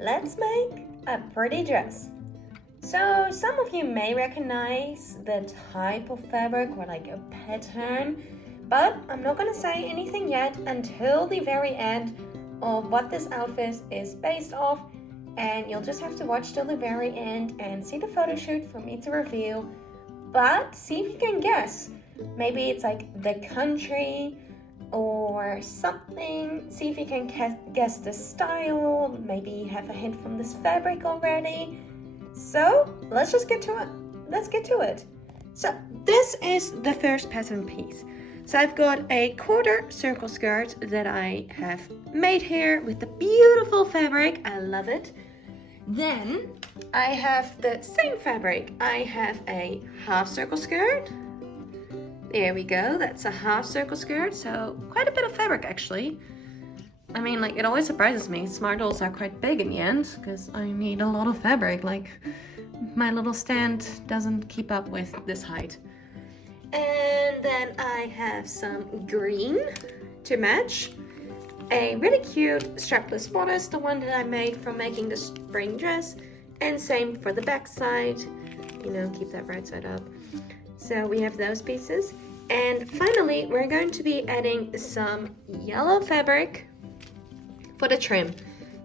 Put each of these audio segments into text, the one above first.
let's make a pretty dress. So some of you may recognize the type of fabric or like a pattern, but I'm not gonna say anything yet until the very end of what this outfit is based off, and you'll just have to watch till the very end and see the photo shoot for me to reveal. But see if you can guess. Maybe it's like the country or something. See if you can guess the style. Maybe you have a hint from this fabric already. So let's just get to it. Let's get to it. So this is the first pattern piece. So I've got a quarter circle skirt that I have made here with the beautiful fabric. I love it. Then I have the same fabric. I have a half circle skirt. There we go. That's a half circle skirt. So quite a bit of fabric actually. I mean, like, it always surprises me. Smart dolls are quite big in the end because I need a lot of fabric. Like, my little stand doesn't keep up with this height. And then I have some green to match. A really cute strapless bodice, the one that I made from making the spring dress. And same for the back side. You know, keep that right side up. So we have those pieces. And finally, we're going to be adding some yellow fabric for the trim.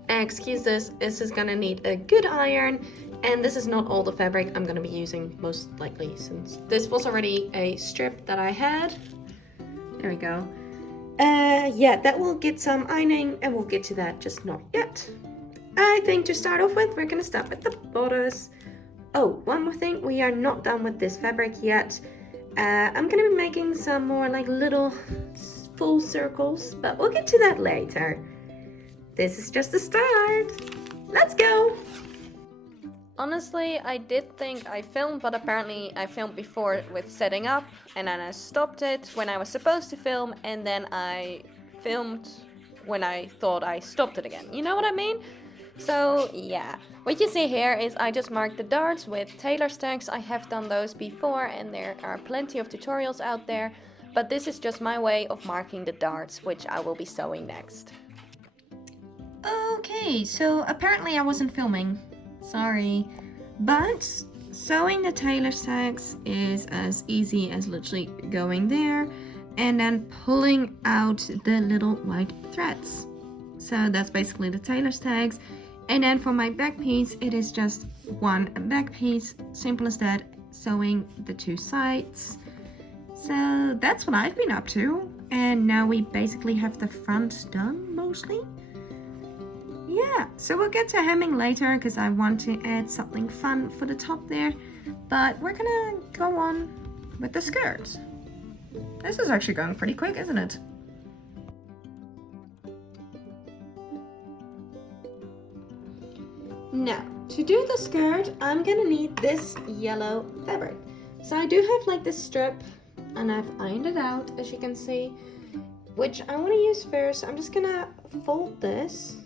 Excuse this is gonna need a good iron, and this is not all the fabric I'm gonna be using most likely, since this was already a strip that I had. There we go. Yeah, that will get some ironing, and we'll get to that, just not yet. I think to start off with, we're gonna start with the bodice. Oh, one more thing, we are not done with this fabric yet. I'm gonna be making some more like little full circles, but we'll get to that later. This is just the start. Let's go. Honestly, I did think I filmed, but apparently I filmed before with setting up, and then I stopped it when I was supposed to film, and then I filmed when I thought I stopped it again. You know what I mean? So yeah, what you see here is I just marked the darts with tailor stacks. I have done those before, and there are plenty of tutorials out there, but this is just my way of marking the darts, which I will be sewing next. Okay, so apparently I wasn't filming. Sorry. But sewing the tailor stacks is as easy as literally going there and then pulling out the little white threads. So that's basically the tailor stacks. And then for my back piece, it is just one back piece. Simple as that, sewing the two sides. So that's what I've been up to. And now we basically have the front done mostly. Yeah, so we'll get to hemming later because I want to add something fun for the top there. But we're gonna go on with the skirt. This is actually going pretty quick, isn't it? Now, to do the skirt, I'm gonna need this yellow fabric. So I do have like this strip, and I've ironed it out, as you can see, which I want to use first. I'm just gonna fold this,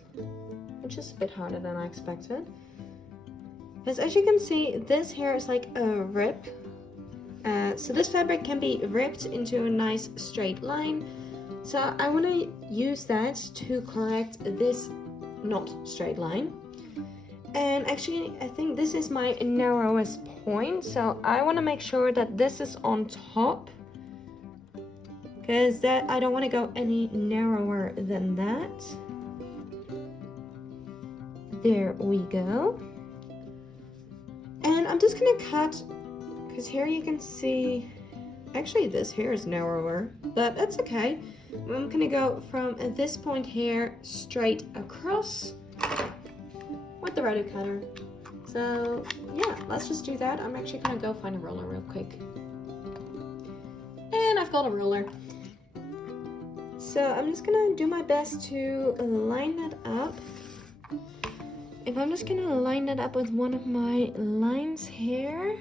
which is a bit harder than I expected. Because as you can see, this here is like a rip. So this fabric can be ripped into a nice straight line. So I want to use that to correct this not straight line. And actually, I think this is my narrowest point. So I want to make sure that this is on top, because that I don't want to go any narrower than that. There we go. And I'm just gonna cut, because here you can see, actually this here is narrower, but that's okay. I'm gonna go from this point here straight across with the roto cutter. So yeah, let's just do that. I'm actually gonna go find a ruler real quick. And I've got a ruler. So I'm just gonna do my best to line that up. If I'm just gonna line that up with one of my lines here.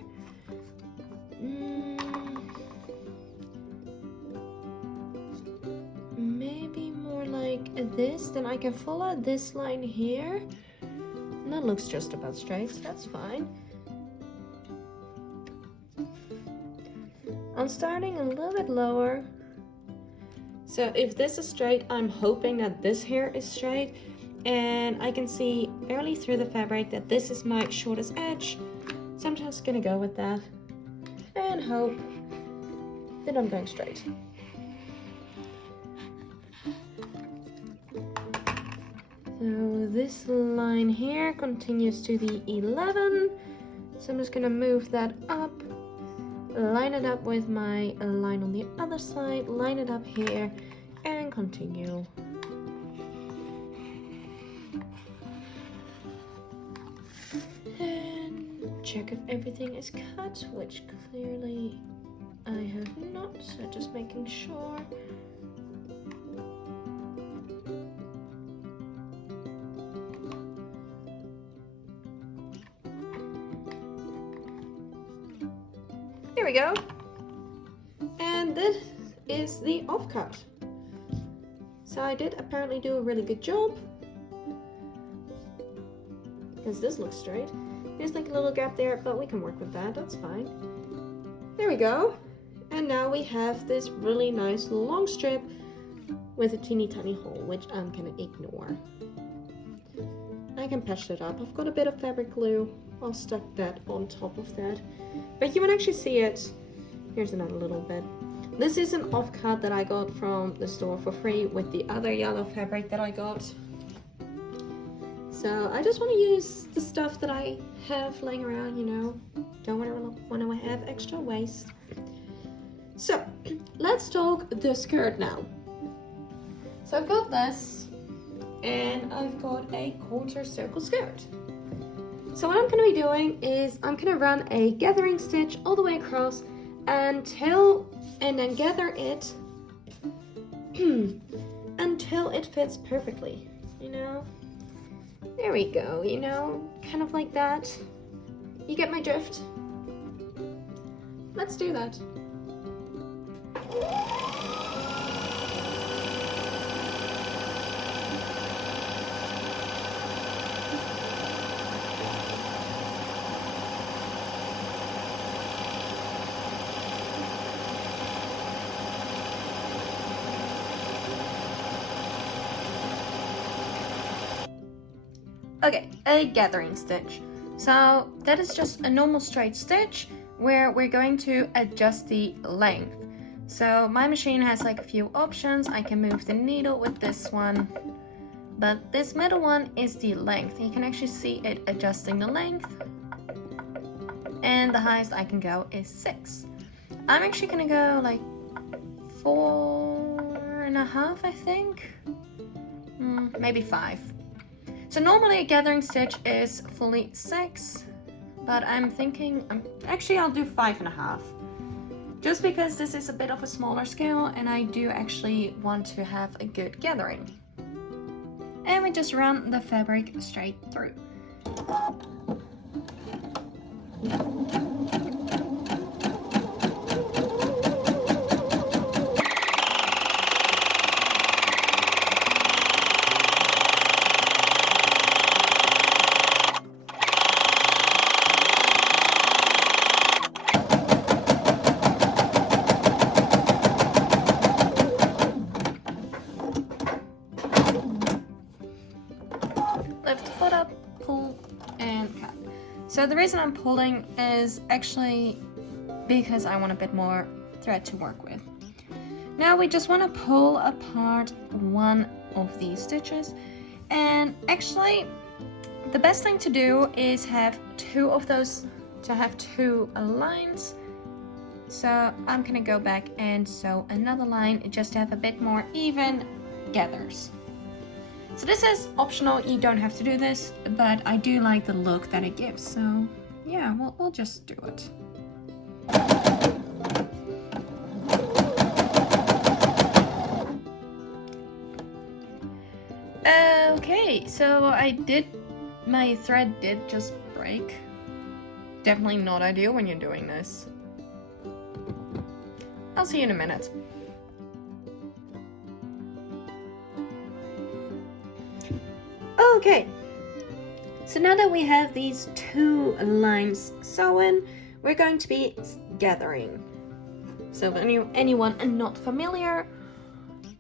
Maybe more like this, then I can follow this line here. And that looks just about straight, so that's fine. I'm starting a little bit lower. So if this is straight, I'm hoping that this here is straight. and I can see barely through the fabric that this is my shortest edge, so I'm just gonna go with that and hope that I'm going straight. So this line here continues to the 11, so I'm just gonna move that up, line it up with my line on the other side, line it up here, and continue. And check if everything is cut, which clearly I have not, so just making sure. There we go. And this is the offcut. So I did apparently do a really good job, because this looks straight. There's like a little gap there, but we can work with that, that's fine. There we go. And now we have this really nice long strip with a teeny tiny hole, which I'm gonna ignore. I can patch it up. I've got a bit of fabric glue. I'll stuck that on top of that. But you can actually see it. Here's another little bit. This is an offcut that I got from the store for free with the other yellow fabric that I got. So I just want to use the stuff that I have laying around, you know. Don't want to have extra waste. So let's talk the skirt now. So I've got this, and I've got a quarter circle skirt. So what I'm going to be doing is I'm going to run a gathering stitch all the way across and then gather it until it fits perfectly, you know. There we go, you know, kind of like that. You get my drift? Let's do that. Okay, a gathering stitch. So that is just a normal straight stitch where we're going to adjust the length. So my machine has like a few options. I can move the needle with this one, but this middle one is the length. You can actually see it adjusting the length, and the highest I can go is 6. I'm actually gonna go like 4.5, I think, maybe 5. So normally a gathering stitch is fully 6, but I'm thinking, actually I'll do 5.5. Just because this is a bit of a smaller scale and I do actually want to have a good gathering. And we just run the fabric straight through. Lift the foot up, pull, and cut. So the reason I'm pulling is actually because I want a bit more thread to work with. Now we just want to pull apart one of these stitches, and actually the best thing to do is have 2 of those, to have 2 lines. So I'm gonna go back and sew another line just to have a bit more even gathers. So this is optional, you don't have to do this, but I do like the look that it gives, so yeah, we'll just do it. Okay, so my thread did just break. Definitely not ideal when you're doing this. I'll see you in a minute. Okay, so now that we have these 2 lines sewn, we're going to be gathering. So if anyone not familiar,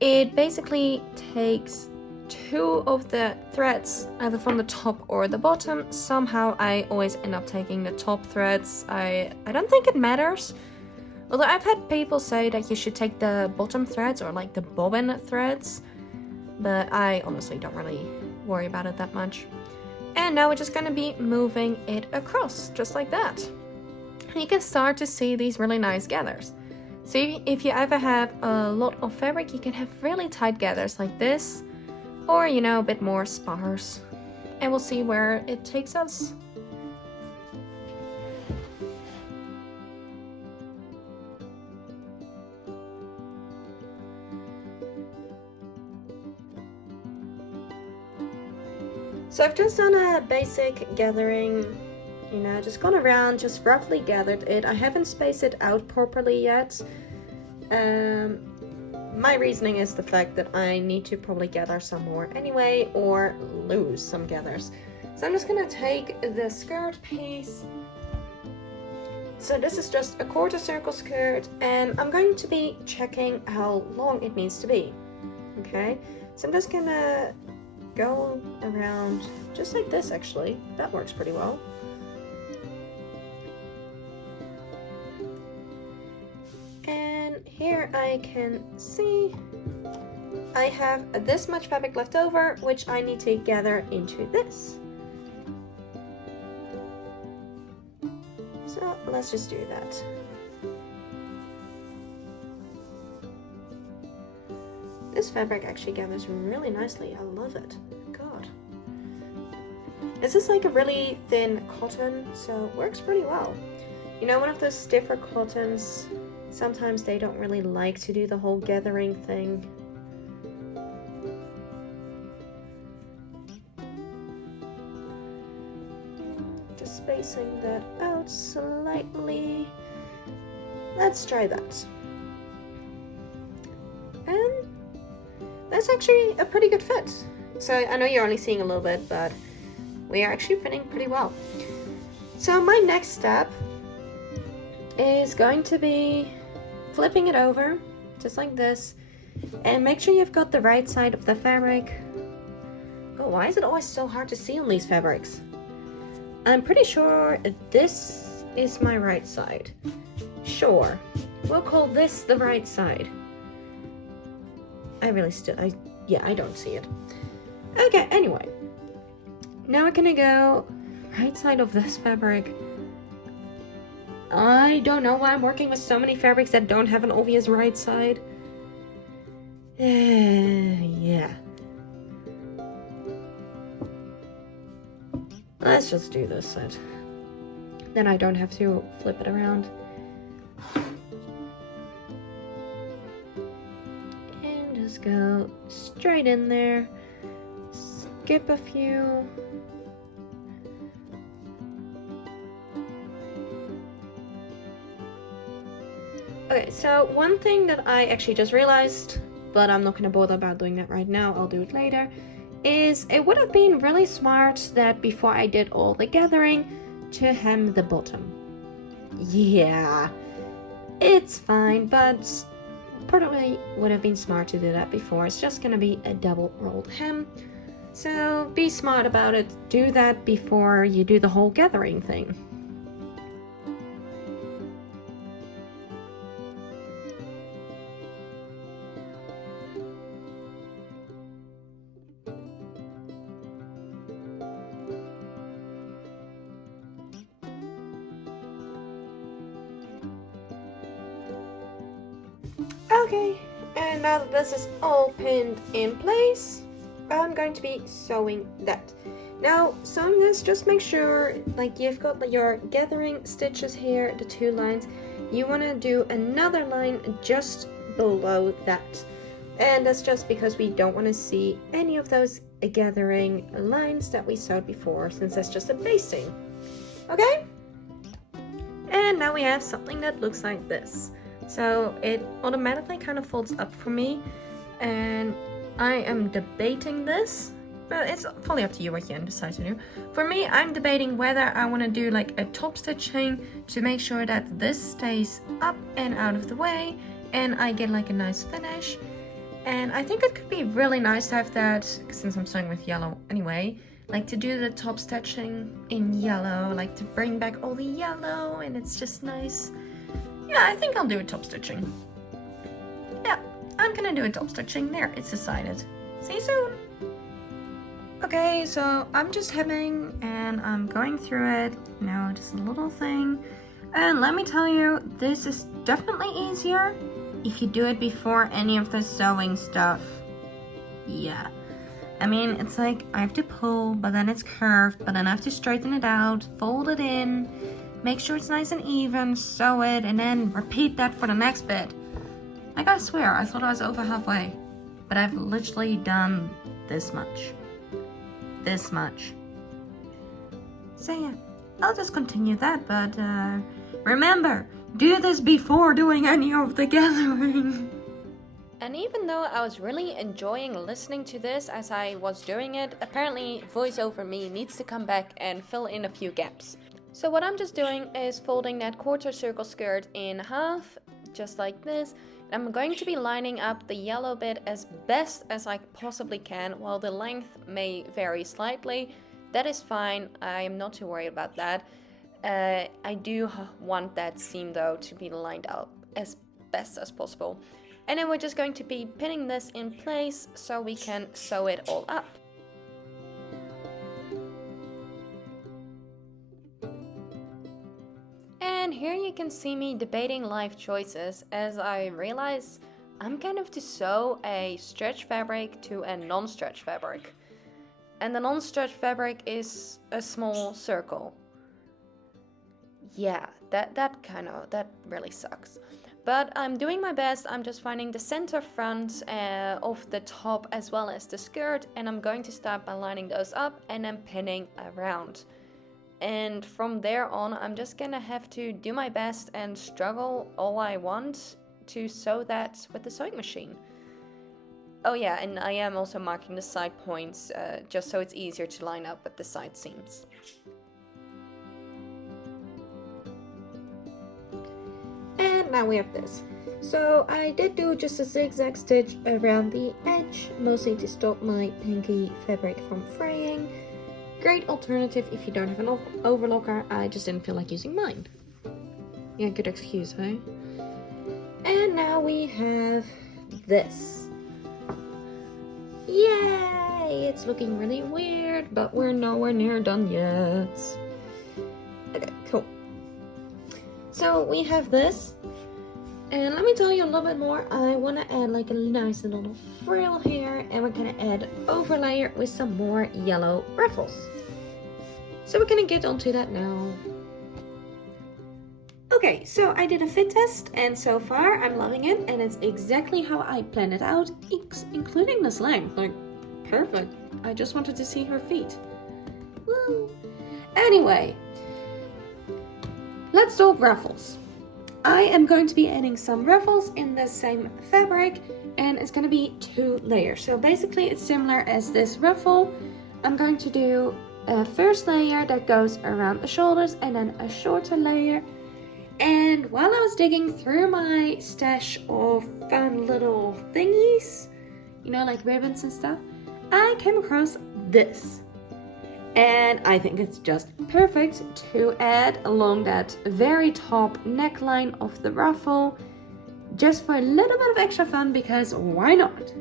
it basically takes two of the threads, either from the top or the bottom. Somehow I always end up taking the top threads. I don't think it matters. Although I've had people say that you should take the bottom threads or like the bobbin threads, but I honestly don't really worry about it that much. And now we're just gonna be moving it across, just like that. And you can start to see these really nice gathers. So if you ever have a lot of fabric, you can have really tight gathers like this, or you know, a bit more sparse. And we'll see where it takes us. So I've just done a basic gathering, you know, just gone around, just roughly gathered it. I haven't spaced it out properly yet. My reasoning is the fact that I need to probably gather some more anyway, or lose some gathers. So I'm just gonna take the skirt piece. So this is just a quarter circle skirt, and I'm going to be checking how long it needs to be. Okay, so I'm just gonna go around just like this. Actually, that works pretty well. And here I can see I have this much fabric left over, which I need to gather into this. So let's just do that. This fabric actually gathers really nicely. I love it. God. This is like a really thin cotton, so it works pretty well. You know, one of those stiffer cottons, sometimes they don't really like to do the whole gathering thing. Just spacing that out slightly. Let's try that. And that's actually a pretty good fit. So I know you're only seeing a little bit, but we are actually fitting pretty well. So my next step is going to be flipping it over, just like this, and make sure you've got the right side of the fabric. Oh, why is it always so hard to see on these fabrics? I'm pretty sure this is my right side. Sure, we'll call this the right side. I don't see it. Okay, anyway. Now we're gonna go right side of this fabric. I don't know why I'm working with so many fabrics that don't have an obvious right side. Yeah. Let's just do this side. Then I don't have to flip it around. And just go straight in there. Skip a few. Okay, so one thing that I actually just realized, but I'm not going to bother about doing that right now, I'll do it later, is it would have been really smart that before I did all the gathering to hem the bottom. Yeah, it's fine, but probably would have been smart to do that before. It's just going to be a double rolled hem, so be smart about it. Do that before you do the whole gathering thing. Okay, and now that this is all pinned in place, I'm going to be sewing that. Now, sewing this, just make sure like you've got your gathering stitches here, the two lines. You want to do another line just below that. And that's just because we don't want to see any of those gathering lines that we sewed before, since that's just a basting. Okay? And now we have something that looks like this. So it automatically kind of folds up for me, and I am debating this. Well, it's fully up to you what you decide to do. For me, I'm debating whether I want to do like a top stitching to make sure that this stays up and out of the way and I get like a nice finish, And I think it could be really nice to have that, since I'm starting with yellow anyway, like to do the top stitching in yellow, like to bring back all the yellow, and it's just nice. Yeah, I think I'll do a top stitching. Yeah, I'm gonna do a top stitching. There, it's decided. See you soon! Okay, so I'm just hemming and I'm going through it, you know, just a little thing. And let me tell you, this is definitely easier if you do it before any of the sewing stuff. Yeah. I mean, it's like I have to pull, but then it's curved, but then I have to straighten it out, fold it in, make sure it's nice and even, sew it, and then repeat that for the next bit. Like, I swear, I thought I was over halfway, but I've literally done this much. This much. So yeah, I'll just continue that, but remember, do this before doing any of the gathering. And even though I was really enjoying listening to this as I was doing it, apparently voiceover me needs to come back and fill in a few gaps. So what I'm just doing is folding that quarter circle skirt in half, just like this. I'm going to be lining up the yellow bit as best as I possibly can, while the length may vary slightly. That is fine, I am not too worried about that. I do want that seam though to be lined up as best as possible. And then we're just going to be pinning this in place so we can sew it all up. And here you can see me debating life choices as I realize I'm kind of to sew a stretch fabric to a non-stretch fabric. And the non-stretch fabric is a small circle. Yeah, that really sucks. But I'm doing my best. I'm just finding the center front of the top as well as the skirt, and I'm going to start by lining those up and then pinning around. And from there on, I'm just gonna have to do my best and struggle all I want to sew that with the sewing machine. Oh yeah, and I am also marking the side points just so it's easier to line up with the side seams. And now we have this. So I did do just a zigzag stitch around the edge, mostly to stop my pinky fabric from fraying. Great alternative if you don't have an overlocker. I just didn't feel like using mine. Yeah, good excuse, hey? And now we have this. Yay! It's looking really weird, but we're nowhere near done yet. Okay, cool. So we have this. And let me tell you a little bit more. I want to add like a nice little frill here, and we're going to add overlayer with some more yellow ruffles. So we're going to get onto that now. Okay, so I did a fit test, and so far I'm loving it, and it's exactly how I planned it out, including this length. Like, perfect. I just wanted to see her feet. Woo. Anyway, let's talk ruffles. I am going to be adding some ruffles in the same fabric, and it's going to be 2 layers. So basically it's similar as this ruffle. I'm going to do a first layer that goes around the shoulders and then a shorter layer. And while I was digging through my stash of fun little thingies, you know, like ribbons and stuff, I came across this. And I think it's just perfect to add along that very top neckline of the ruffle, just for a little bit of extra fun, because why not?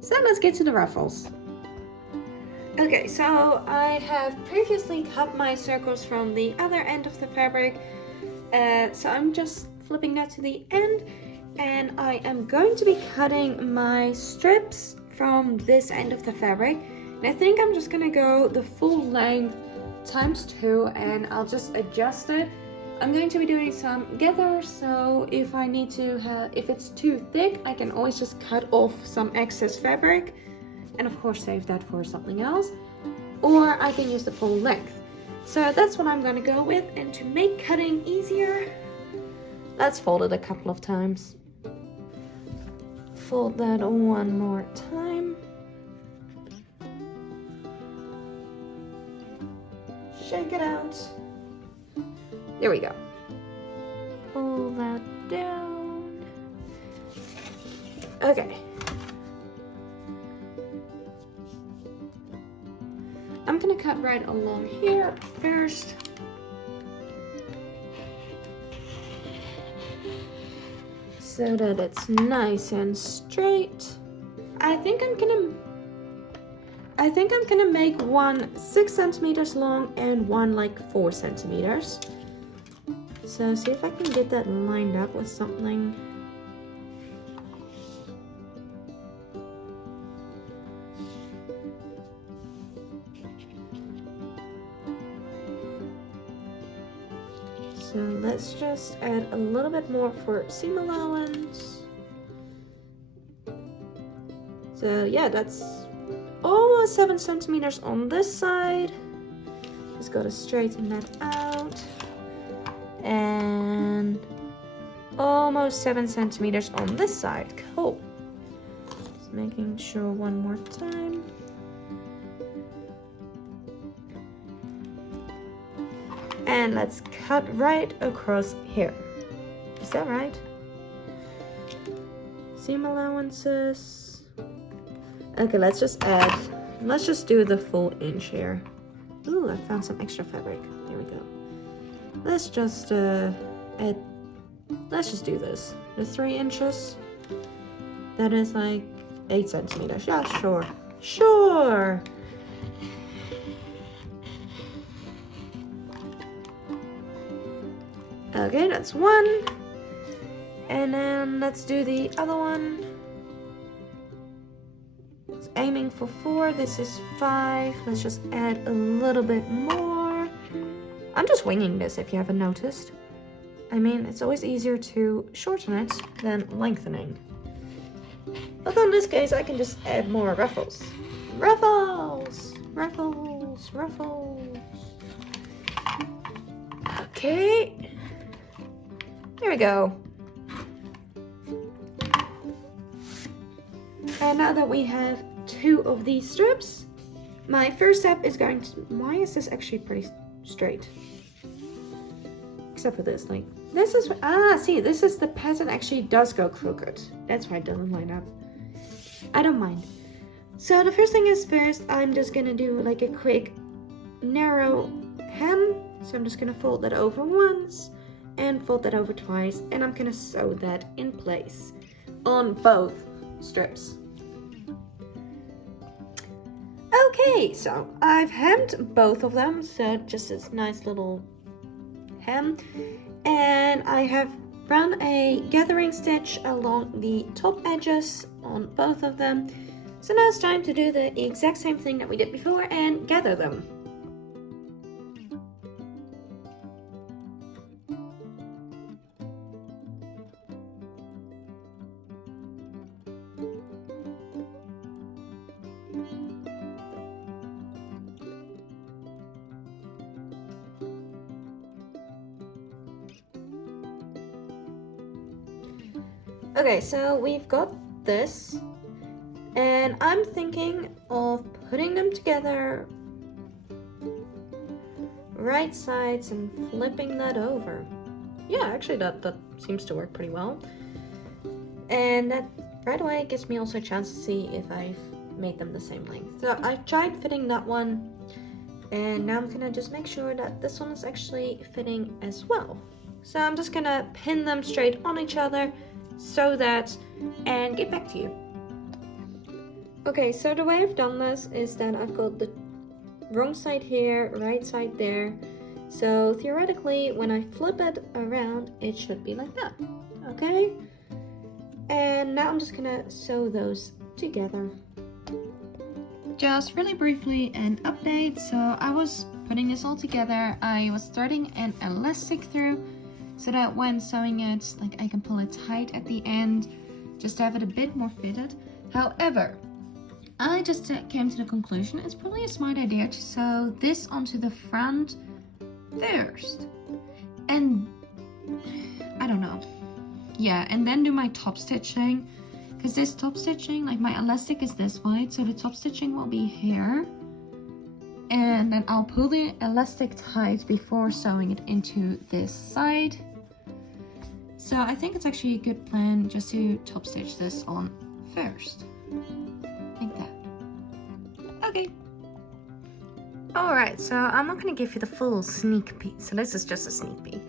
So let's get to the ruffles. Okay, so I have previously cut my circles from the other end of the fabric, so I'm just flipping that to the end, and I am going to be cutting my strips from this end of the fabric. And I think I'm just gonna go the full length times 2, and I'll just adjust it. I'm going to be doing some gathers, so if I need to if it's too thick, I can always just cut off some excess fabric, and of course save that for something else, or I can use the full length. So that's what I'm gonna go with, and to make cutting easier, let's fold it a couple of times. Fold that one more time. Shake it out. There we go. Pull that down. Okay, I'm gonna cut right along here first. So that it's nice and straight. I think I'm gonna make one 6 centimeters long and one like 4 centimeters. So see if I can get that lined up with something. So let's just add a little bit more for seam allowance. So yeah, that's almost 7 centimeters on this side. Just gotta straighten that out. And almost 7 centimeters on this side. Cool. Just making sure one more time. And let's cut right across here. Is that right? Seam allowances. Okay, let's just do the full inch here. Ooh, I found some extra fabric. There we go. Let's just do this. The 3 inches. That is like 8 centimeters. Yeah, sure. Sure. Okay, that's 1. And then let's do the other one. It's aiming for 4. This is 5. Let's just add a little bit more. I'm just winging this if you haven't noticed. I mean, it's always easier to shorten it than lengthening. But in this case, I can just add more ruffles. Ruffles! Ruffles! Ruffles! Okay. There we go. And now that we have 2 of these strips, my first step is going to... Why is this actually pretty straight? Except for this, like, this is... see, this is the pattern actually does go crooked. That's why it doesn't line up. I don't mind. So the first thing is first, I'm just gonna do like a quick narrow hem. So I'm just gonna fold that over once and fold that over twice, and I'm gonna sew that in place on both strips. Okay, so I've hemmed both of them, so just this nice little hem, and I have run a gathering stitch along the top edges on both of them. So now it's time to do the exact same thing that we did before and gather them. Okay, so we've got this, and I'm thinking of putting them together right sides and flipping that over. Yeah, actually that seems to work pretty well. And that right away gives me also a chance to see if I've made them the same length. So I've tried fitting that one, and now I'm gonna just make sure that this one is actually fitting as well. So I'm just gonna pin them straight on each other, sew that, and get back to you. Okay, so the way I've done this is that I've got the wrong side here, right side there. So theoretically, when I flip it around, it should be like that. Okay? And now I'm just gonna sew those together. Just really briefly an update. So I was putting this all together. I was threading an elastic through, so that when sewing it, like, I can pull it tight at the end, just to have it a bit more fitted. However, I just came to the conclusion it's probably a smart idea to sew this onto the front first. And I don't know. Yeah, and then do my top stitching. Because this top stitching, like, my elastic is this wide, so the top stitching will be here. And then I'll pull the elastic tight before sewing it into this side. So I think it's actually a good plan just to top stitch this on first. Like that. Okay. Alright, so I'm not going to give you the full sneak peek, so this is just a sneak peek.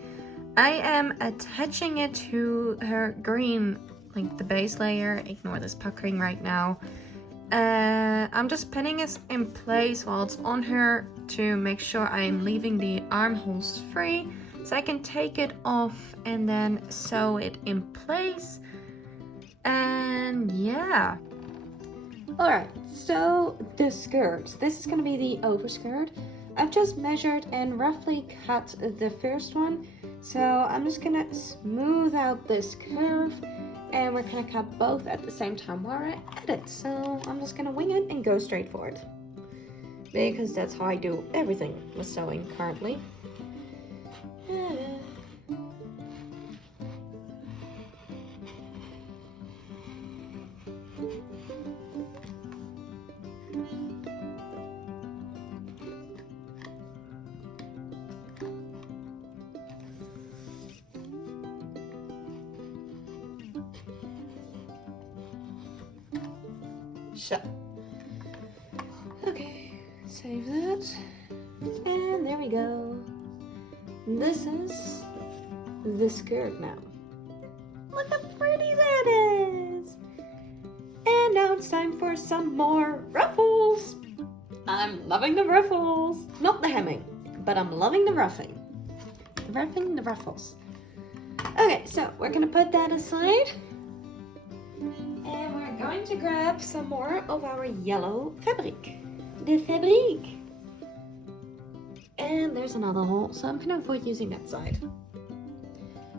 I am attaching it to her green, like the base layer. Ignore this puckering right now. I'm just pinning it in place while it's on her to make sure I'm leaving the armholes free, so I can take it off and then sew it in place. And yeah. Alright, so the skirt. This is going to be the overskirt. I've just measured and roughly cut the first one. So I'm just going to smooth out this curve. And we're going to cut both at the same time while I edit. So I'm just going to wing it and go straight for it. Because that's how I do everything with sewing currently. So, okay, save that, and there we go. This is the skirt now. Look how pretty that is! And now it's time for some more ruffles. I'm loving the ruffles. Not the hemming, but I'm loving the ruffing. The ruffles. Okay, so we're gonna put that aside. And we're going to grab some more of our yellow fabric. The fabric. And there's another hole, so I'm going to avoid using that side.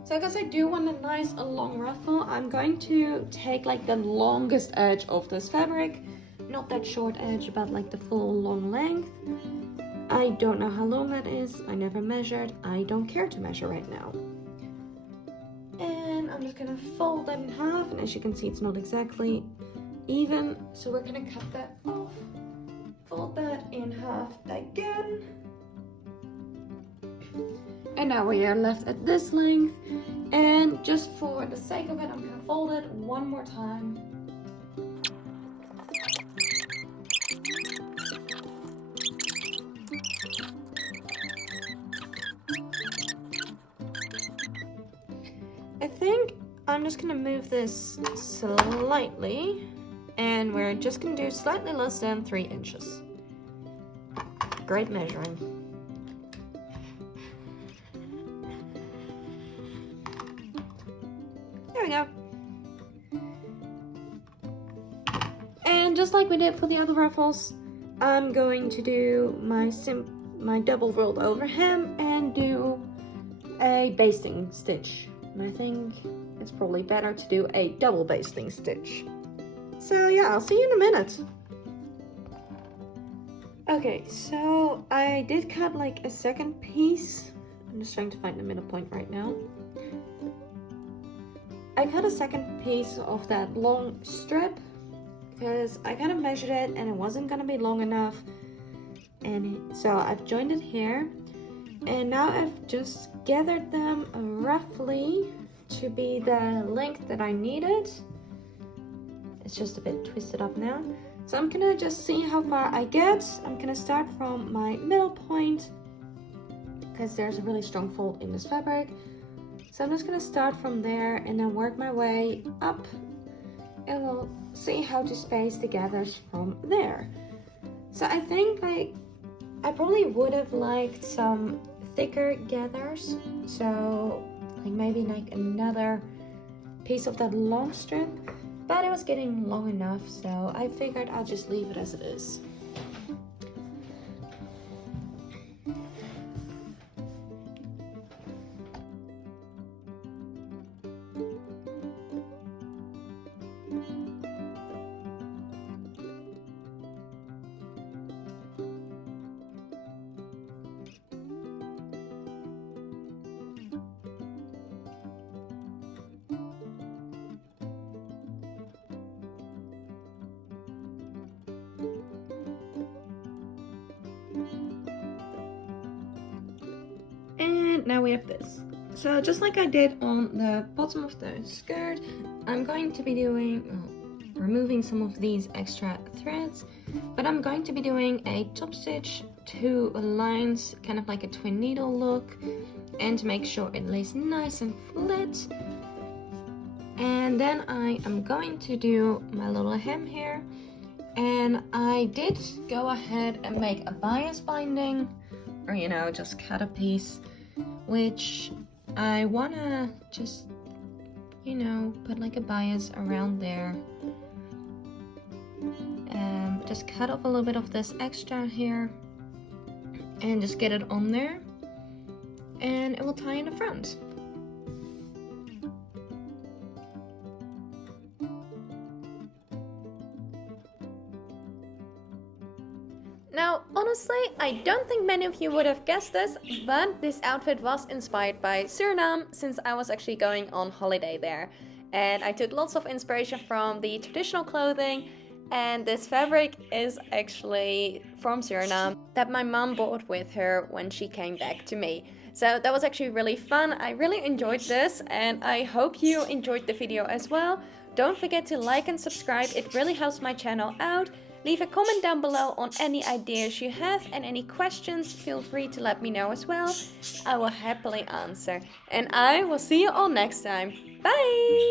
So because I do want a nice long ruffle, I'm going to take like the longest edge of this fabric. Not that short edge, but like the full long length. I don't know how long that is. I never measured. I don't care to measure right now. And I'm just gonna fold that in half, and as you can see, it's not exactly even, so we're gonna cut that off, fold that in half again, and now we are left at this length. And just for the sake of it, I'm gonna fold it one more time. I think I'm just gonna move this slightly, and we're just gonna do slightly less than 3 inches. Great measuring. There we go. And just like we did for the other ruffles, I'm going to do my double rolled over hem and do a basting stitch. And I think it's probably better to do a double basting stitch. So yeah, I'll see you in a minute. Okay, so I did cut like a second piece. I'm just trying to find the middle point right now. I cut a second piece of that long strip because I kind of measured it and it wasn't gonna be long enough. And so I've joined it here. And now I've just gathered them roughly to be the length that I needed. It's just a bit twisted up now. So I'm gonna just see how far I get. I'm gonna start from my middle point because there's a really strong fold in this fabric. So I'm just gonna start from there and then work my way up, and we'll see how to space the gathers from there. So I think like I probably would have liked some thicker gathers, so like maybe like another piece of that long strip, but it was getting long enough, so I figured I'll just leave it as it is. And now we have this. So just like I did on the bottom of the skirt, I'm going to be doing, removing some of these extra threads But I'm going to be doing a top stitch, 2 lines, kind of like a twin needle look, and to make sure it lays nice and flat. And then I am going to do my little hem here, and I did go ahead and make a bias binding, or just cut a piece, which I wanna just put like a bias around there. Just cut off a little bit of this extra here and just get it on there, and it will tie in the front. Now, honestly, I don't think many of you would have guessed this, but this outfit was inspired by Suriname, since I was actually going on holiday there. And I took lots of inspiration from the traditional clothing, and this fabric is actually from Suriname that my mom bought with her when she came back to me. So that was actually really fun. I really enjoyed this, and I hope you enjoyed the video as well. Don't forget to like and subscribe, it really helps my channel out. Leave a comment down below on any ideas you have, and any questions, feel free to let me know as well. I will happily answer. And I will see you all next time. Bye!